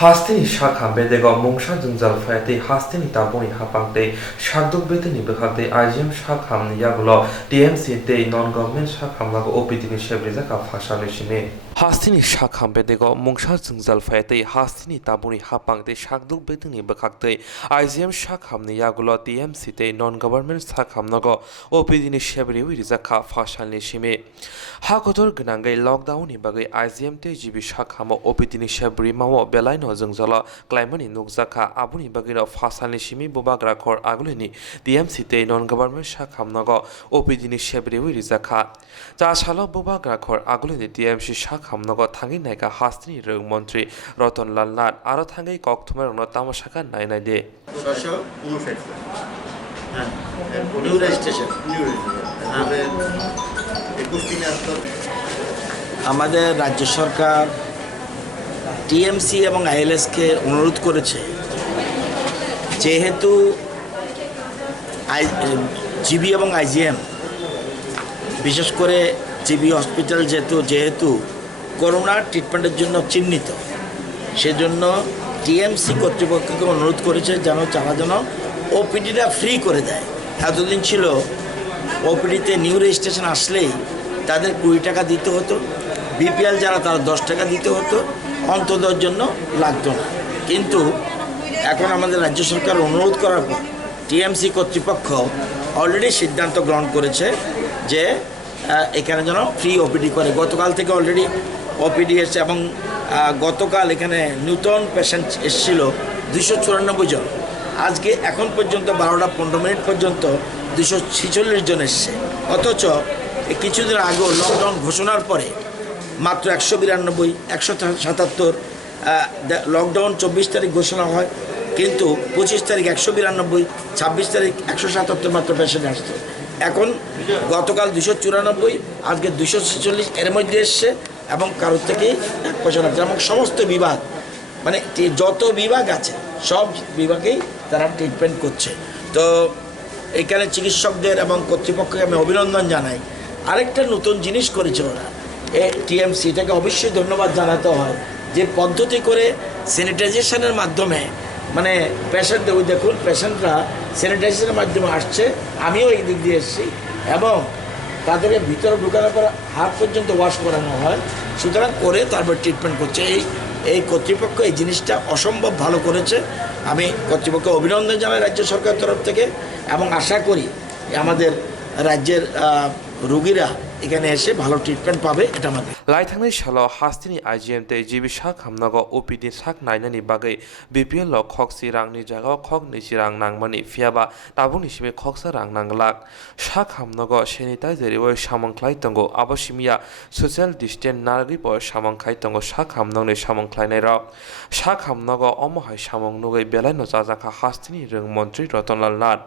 Hastini Shakha Bedego Mungsha Junzal Fayati Hastini Tabuni Hapangte Shaduk Betini Bekate IGM Shakham Yagulo DMC Day non-government Shakham Lago Opitini Shebrizaka Fashalishime Hastini Shakham Bedego Mungsha Junzal Fayati Hastini Tabuni Hapangte Shaduk Betini Bekate IGM Shakham Yagulo DMC Day non-government Shakham Lago Opitini Shebrizaka Fashalishime Hakotor Gnangai lockdown Bagai IGM Te GB Shakham Opitini Shebri Mawo Belai no jengzala klaimani nukjaka abuni bagiro fasalni simi bobagra khor agulini DMC te non government shakhamnago OPD ni shebriwi rizakha ja salo bobagra khor agulini DMC shakhamnago thangi naika hastini rong mantri Ratan Lal Nath aro thangi kokthumar no tamashaka nainai de 659 new registration আমাদের রাজ্য সরকার TMC এবং আইএলএসকে অনুরোধ করেছে যেহেতু GB এবং IgM বিশেষ করে GB hospital যেহেতু করোনা ট্রিটমেন্টের জন্য চিহ্নিত সেজন্য টিএমসি কর্তৃপক্ষকে অনুরোধ করেছে যেন ওপিডিটা ফ্রি করে দেয়। এতদিন ছিল ওপিডিতে নিউ রেজিস্ট্রেশন আসলেই তাদের 20 টাকা দিতে হতো, বিপিএল যারা তারা 10 টাকা দিতে হতো, অন্তদর জন্য লাগতো না। কিন্তু এখন আমাদের রাজ্য সরকার অনুরোধ করার পর টিএমসি কর্তৃপক্ষ অলরেডি সিদ্ধান্ত গ্রহণ করেছে যে এখানে যেন ফ্রি ওপিডি করে। গতকাল থেকে অলরেডি ওপিডি এসছে এবং গতকাল এখানে নূতন পেশেন্ট এসেছিল 294 জন। আজকে এখন পর্যন্ত 12টা 15 মিনিট পর্যন্ত 246 জন এসছে। অথচ কিছুদিন আগেও লকডাউন ঘোষণার পরে মাত্র 192 177 লকডাউন 24 তারিখ ঘোষণা হয়, কিন্তু 25 তারিখ 192, 26 তারিখ 177 মাত্র পেশেন্ট আসছে। এখন গতকাল 294, আজকে 246 এর মধ্যে এসছে এবং কারোর থেকেই 1 পয়সা লাগছে। এবং সমস্ত বিভাগ মানে যত বিভাগ আছে সব বিভাগেই তারা ট্রিটমেন্ট করছে। তো এখানে চিকিৎসকদের এবং কর্তৃপক্ষকে আমি অভিনন্দন জানাই। আরেকটা নতুন জিনিস করেছে ওরা টিএমসি, এটাকে অবশ্যই ধন্যবাদ জানাতে হয় যে পদ্ধতি করে স্যানিটাইজেশনের মাধ্যমে মানে পেশেন্টদের ওই দেখুন পেশেন্টরা স্যানিটাইজেশনের মাধ্যমে আসছে, আমিও এই দিক দিয়ে এসেছি এবং তাদেরকে ভিতরে ঢুকানোর পর হাত পর্যন্ত ওয়াশ করানো হয়, সুতরাং করে তারপর ট্রিটমেন্ট করছে। এই কর্তৃপক্ষ এই জিনিসটা অসম্ভব ভালো করেছে। আমি কর্তৃপক্ষকে অভিনন্দন জানাই রাজ্য সরকার তরফ থেকে এবং আশা করি আমাদের রাজ্যের রোগীরা এখানে এসে ভালো ট্রিটমেন্ট পাবে। এটা আমাদের লাইথাংনি শালো হাস্তিনি আইজিএম তে জিবি শাখামনাগো ওপিডি শাক নাইনানি বাগै বিপিএল ল খকসি রাংनि জায়গাও খক নিচি রাং নাংমানি ফিয়াबा ताबुनि सिमे खकसा रां नांगलाक शाखामनागो सेनिटाइजार ओय सामंख्लाय तंगो आबसिमिया सोशल डिस्टेंस नागरि प सामंखाय तंगो शाखामनांनि सामंख्लायनाय राव शाखामनागो अमहाय सामंनुगै बेलाय न जाजाखा हास्तिनि रों मन्त्रि रतन लाल नाथ